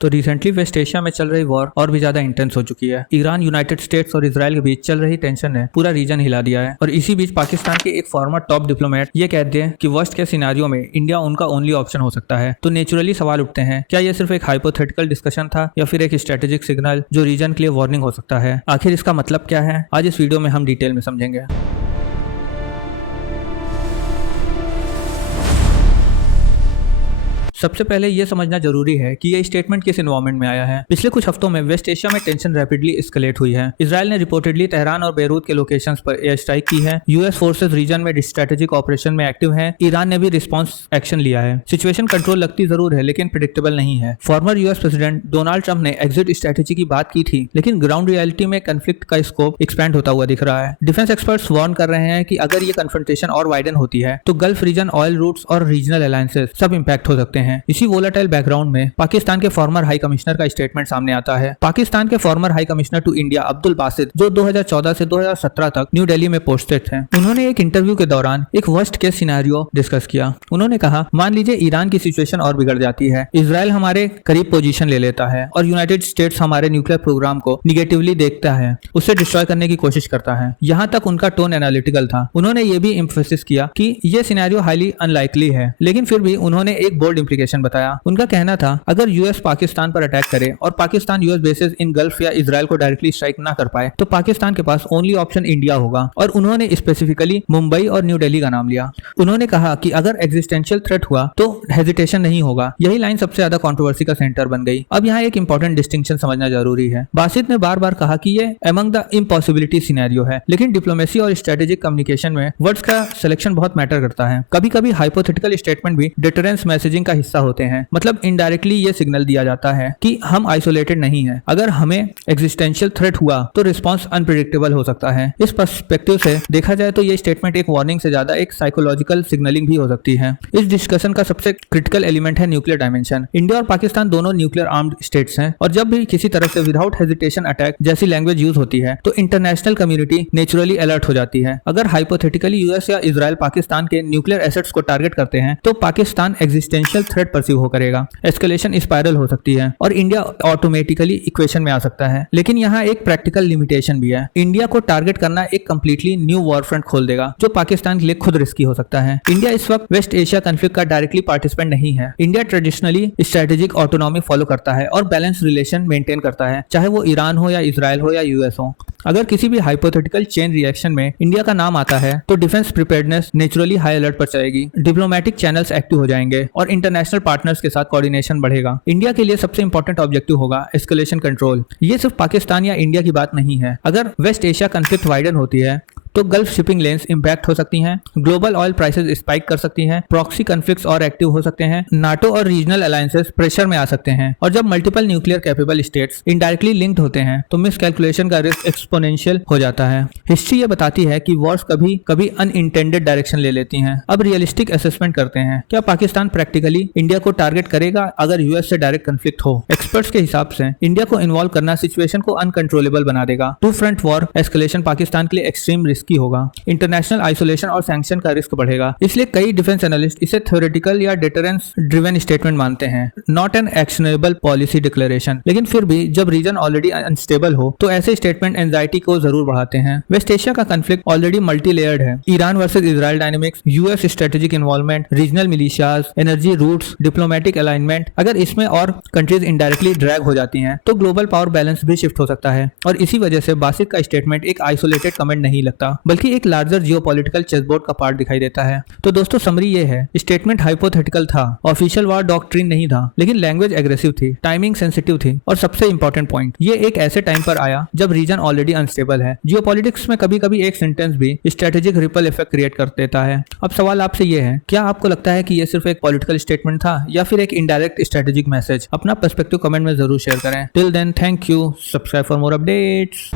तो recently waste Asia में चल रही वॉर और भी ज्यादा इंटेंस हो चुकी है। ईरान, यूनाइटेड स्टेट्स और इजराइल के बीच चल रही टेंशन ने पूरा रीजन हिला दिया है। और इसी बीच पाकिस्तान के एक फॉर्मर टॉप डिप्लोमेट ये कहते हैं कि वर्स्ट के सिनेरियो में इंडिया उनका ओनली ऑप्शन हो सकता है। तो नेचुरली सवाल उठते हैं, क्या ये सिर्फ एक हाइपोथेटिकल डिस्कशन था या फिर एक स्ट्रेटेजिक सिग्नल जो रीजन के लिए वार्निंग हो सकता है? आखिर इसका मतलब क्या है, आज इस वीडियो में हम डिटेल में समझेंगे। सबसे पहले यह समझना जरूरी है कि ये स्टेटमेंट किस एनवायरमेंट में आया है। पिछले कुछ हफ्तों में वेस्ट एशिया में टेंशन रैपिडली एस्केलेट हुई है। इजराइल ने रिपोर्टेडली तेहरान और बेरूत के लोकेशंस पर एयर स्ट्राइक की है। यूएस फोर्सेस रीजन में स्ट्रेटेजिक ऑपरेशन में एक्टिव हैं। ईरान ने भी रिस्पांस एक्शन लिया है। सिचुएशन कंट्रोल लगती जरूर है लेकिन प्रेडिक्टेबल नहीं है। Former US president Donald Trump ने एग्जिट स्ट्रेटेजी की बात की थी, लेकिन ग्राउंड रियलिटी में कंफ्लिक्ट का स्कोप एक्सपैंड होता हुआ दिख रहा है। डिफेंस एक्सपर्ट्स वार्न कर रहे हैं कि अगर ये कन्फ्रंटेशन और वाइडन होती है तो गल्फ रीजन, ऑयल रूट्स और रीजनल अलायंसेस सब इंपैक्ट हो सकते हैं। इसी वोलेटाइल बैकग्राउंड में पाकिस्तान के फॉर्मर हाई कमिश्नर का स्टेटमेंट सामने आता है। पाकिस्तान के former high commissioner to India Abdul Basit, जो 2014 से 2017 तक न्यू दिल्ली में पोस्टेड थे, उन्होंने एक इंटरव्यू के दौरान एक वर्स्ट केस सिनेरियो डिस्कस किया। उन्होंने कहा, मान लीजिए ईरान की सिचुएशन और बिगड़ जाती है, इजराइल हमारे करीब पोजीशन ले लेता है और यूनाइटेड स्टेट्स हमारे न्यूक्लियर प्रोग्राम को निगेटिवली देखता है, उसे डिस्ट्रॉय करने की कोशिश करता है। यहाँ तक उनका टोन एनालिटिकल था। उन्होंने ये भी एम्फेसिस किया कि ये सिनेरियो हाईली अनलाइकली है, लेकिन फिर भी उन्होंने एक बोल्ड इंप्लीकेशन बताया। उनका कहना था, अगर यूएस पाकिस्तान पर अटैक करे और पाकिस्तान यूएस बेसेस इन गल्फ या इजराइल को डायरेक्टली स्ट्राइक ना कर पाए तो पाकिस्तान के पास ओनली ऑप्शन इंडिया होगा। और उन्होंने स्पेसिफिकली मुंबई और न्यू दिल्ली का नाम लिया। उन्होंने कहा कि अगर एग्जिस्टेंशियल थ्रेट हुआ तो हेजिटेशन नहीं होगा। यही लाइन सबसे ज्यादा कंट्रोवर्सी का सेंटर बन गई। अब यहाँ एक इंपॉर्टेंट डिस्टिंक्शन समझना जरूरी है। बासित ने बार बार कहा कि ये अमंग द इम्पॉसिबिलिटी सिनेरियो है, लेकिन डिप्लोमेसी और स्ट्रेटेजिक कम्युनिकेशन में वर्ड्स का सिलेक्शन बहुत मैटर करता है। कभी कभी हाइपोथेटिकल स्टेटमेंट भी डिटरेंस मैसेजिंग का हिस्सा होते हैं। मतलब इनडायरेक्टली ये सिग्नल दिया जाता है कि हम आइसोलेटेड नहीं है। अगर हमें एग्जिस्टेंशियल थ्रेट हुआ तो रिस्पांस अनप्रेडिक्टेबल हो सकता है। इस पर्सपेक्टिव से देखा जाए तो ये स्टेटमेंट एक वार्निंग से ज्यादा एक साइकोलॉजिकल सिग्नलिंग भी हो सकती है। इस डिस्कशन का सबसे क्रिटिकल एलिमेंट है न्यूक्लियर डायमेंशन। इंडिया और पाकिस्तान दोनों न्यूक्लियर आर्म्ड स्टेट्स हैं और जब भी किसी तरफ से विदाउट हेजिटेशन अटैक जैसी लैंग्वेज यूज होती है तो इंटरनेशनल कम्युनिटी नेचुरली अलर्ट हो जाती है। अगर हाइपोथेटिकली यूएस या इजराइल पाकिस्तान के न्यूक्लियर एसेट्स को टारगेट करते हैं तो पाकिस्तान एग्जिस्टेंशियल थ्रेट परसीव हो करेगा। एस्केलेशन स्पाइरल हो सकती है और इंडिया ऑटोमेटिकली इक्वेशन में आ सकता है। लेकिन यहाँ एक प्रैक्टिकल लिमिटेशन भी है। इंडिया को टारगेट करना एक कंप्लीटली न्यू वॉर फ्रंट खोल देगा जो पाकिस्तान के लिए खुद रिस्की हो सकता है। इंडिया इस वक्त वेस्ट एशिया कॉन्फ्लिक्ट का डायरेक्टली पार्टिसिपेंट नहीं है। India traditionally strategic autonomy follow करता है और बैलेंस रिलेशन मेंटेन करता है, चाहे वो ईरान हो या इजराइल हो या यूएस हो। अगर किसी भी हाइपोथेटिकल चेन रिएक्शन में इंडिया का नाम आता है तो defence preparedness naturally high alert पर जाएगी, डिप्लोमेटिक चैनल्स एक्टिव हो जाएंगे और इंटरनेशनल पार्टनर्स के साथ कोऑर्डिनेशन बढ़ेगा। इंडिया के लिए सबसे इंपॉर्टेंट ऑब्जेक्टिव होगा एस्केलेशन कंट्रोल। ये सिर्फ पाकिस्तान या इंडिया की बात नहीं है। अगर वेस्ट एशिया कॉन्फ्लिक्ट वाइडन होती है तो गल्फ शिपिंग लेन्स इंपैक्ट हो सकती हैं, ग्लोबल ऑयल प्राइसेस स्पाइक कर सकती हैं, प्रॉक्सी कॉन्फ्लिक्ट्स और एक्टिव हो सकते हैं, नाटो और रीजनल अलायंसेस प्रेशर में आ सकते हैं। और जब multiple nuclear capable states indirectly linked होते हैं तो मिसकैलकुलेशन का रिस्क एक्सपोनेंशियल हो जाता है। हिस्ट्री ये बताती है कि वॉर्स कभी कभी अनइंटेंडेड डायरेक्शन ले लेती हैं। अब रियलिस्टिक असेसमेंट करते हैं, क्या पाकिस्तान प्रैक्टिकली इंडिया को टारगेट करेगा अगर यूएस से डायरेक्ट कॉन्फ्लिक्ट हो? एक्सपर्ट्स के हिसाब से इंडिया को इन्वॉल्व करना सिचुएशन को अनकंट्रोलेबल बना देगा। Two front war escalation Pakistan के लिए एक्सट्रीम रिस्की होगा। इंटरनेशनल आइसोलेशन और सैंक्शन का रिस्क बढ़ेगा। इसलिए कई डिफेंस एनालिस्ट इसे थ्योरेटिकल या डिटरेंस ड्रिवन स्टेटमेंट मानते हैं, not an actionable policy declaration. लेकिन फिर भी जब रीजन ऑलरेडी अनस्टेबल हो तो ऐसे स्टेटमेंट एंजाइटी को जरूर बढ़ाते हैं। वेस्ट एशिया का कॉन्फ्लिक्ट ऑलरेडी मल्टी लेयर्ड है। Iran versus Israel dynamics, US strategic involvement, regional militias, energy routes, diplomatic alignment. अगर इसमें और कंट्रीज इनडायरेक्टली ड्रैग हो जाती हैं तो ग्लोबल पावर बैलेंस भी शिफ्ट हो सकता है। और इसी वजह से बासित का स्टेटमेंट एक आइसोलेटेड कमेंट नहीं लगता, बल्कि एक लार्जर जियोपॉलिटिकल चेसबोर्ड का पार्ट दिखाई देता है। तो दोस्तों समरी ये है, स्टेटमेंट हाइपोथेटिकल था, ऑफिशियल वॉर डॉक्ट्रिन नहीं था, लेकिन लैंग्वेज एग्रेसिव थी, टाइमिंग सेंसिटिव थी और सबसे इंपॉर्टेंट पॉइंट, ये एक ऐसे टाइम पर आया जब रीजन ऑलरेडी अनस्टेबल है। जियोपॉलिटिक्स में कभी कभी एक सेंटेंस भी स्ट्रेटेजिक रिपल इफेक्ट क्रिएट कर देता है। अब सवाल आपसे ये है, क्या आपको लगता है कि ये सिर्फ एक पॉलिटिकल स्टेटमेंट था या फिर एक इनडायरेक्ट स्ट्रेटेजिक मैसेज? अपना पर्सपेक्टिव कमेंट में जरूर शेयर करें। Till then, thank you, subscribe for more updates.